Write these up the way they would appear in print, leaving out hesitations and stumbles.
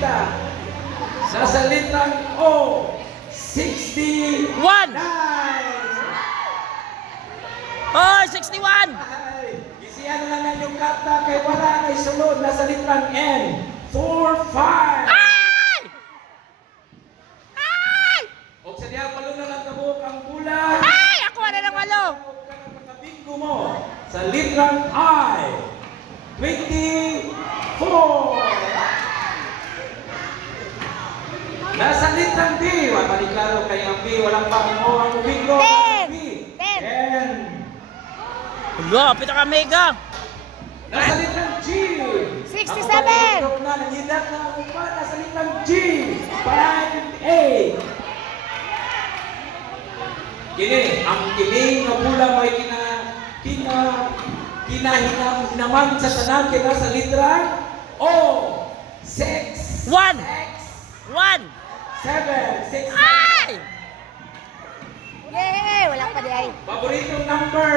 Nasa litrang O, 61. Oh, 61! Isiyan na lang yung karta kay wala kay sulod. Nasa litrang N, 45. Ay! Ay! O sa diyan, walo na lang kabuok ang bula. Ay! Ako na ng walo! Bingo mo sa litrang I, 24. Nasa litrang B, maniklaro kay ang B, walang panguho ang bingo. 10. 10. Wala, pita ka mega! Nasa litrang G, 67. Ang na nangidat na ang upa, nasa litrang G, 58. Kini, ang kining na bula may kinahinam naman sa tanan kaya sa litrang O, 6, 1! 1! 7, 6. Ay! Yay! Wala pa di ay. Paboritong number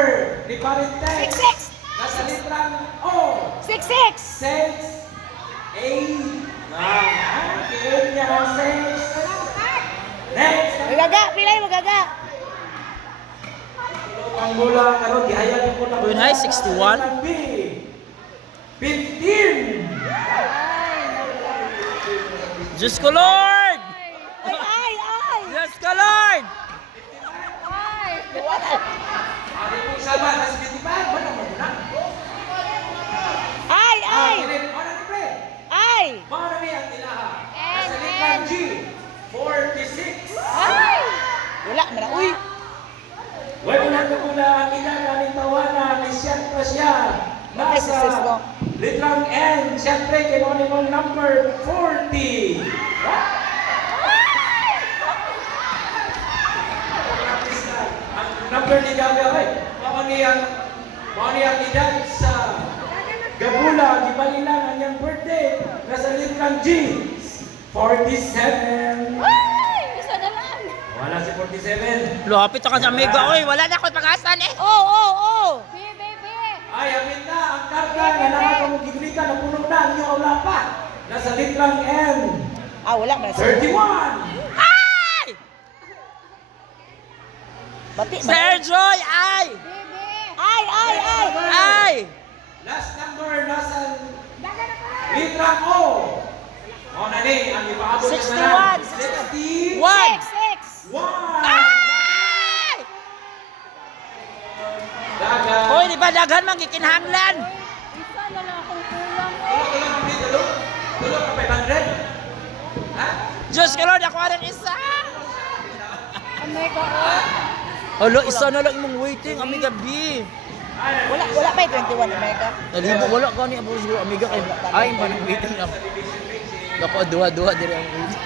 ni Parente. 66! Nasa litrang O, 66! 6, 8, 9. Kiin niya ang 6. Next. Magaga! Pilay magaga! Ang bula karon gihayan ko na. Yun ay, 61. 15. Diyos ko Lord! Ay! Diyos ko Lord! Ari po sama nasa 55 ba naman na? Ay! Ano ni pre? Ay! Paano ni ang ilaha? Nasa litrang G, 46. Ay! Wala na uy! Wala na kabula ang ilaha ng tawanan ni siyempre siya. Nasa litrang N, siyempre kinonimong number 40. Ang number ni Gaga ay Mamani ang edad sa Gabula, gibalilan ang niyang birthday. Nasa litrang G, 47. Isa na lang! Wala si 47. Lapit ako sa mega. Oy, wala na akong pag-asan eh. Oh! Ay, amin na ang karga na nakakamugigrita na puno na ang inyong wala pa. Nasa litrang M, Ah, wala na. 31. Ay! Bati ba? Sir Joy! Ay! Ay! Ay! Last number nasa litrang O. O na ni, ang ipaabot 61. 61. 1! 6! Ay! Dagan. Hoy, di ba daghan magikinhanglan? Isa na lang akong kulang. Tulog kami, tulog. Tulog ka 500. Ha? Diyos ko Lord, ako rin isa! Omega Alo, isa na lang mong waiting, Amiga B. Wala pa 21 Omega. Nalibo, wala ka ni Amiga kay ay, manang waiting lang. Ako, duwa-duwa dire ang waiting.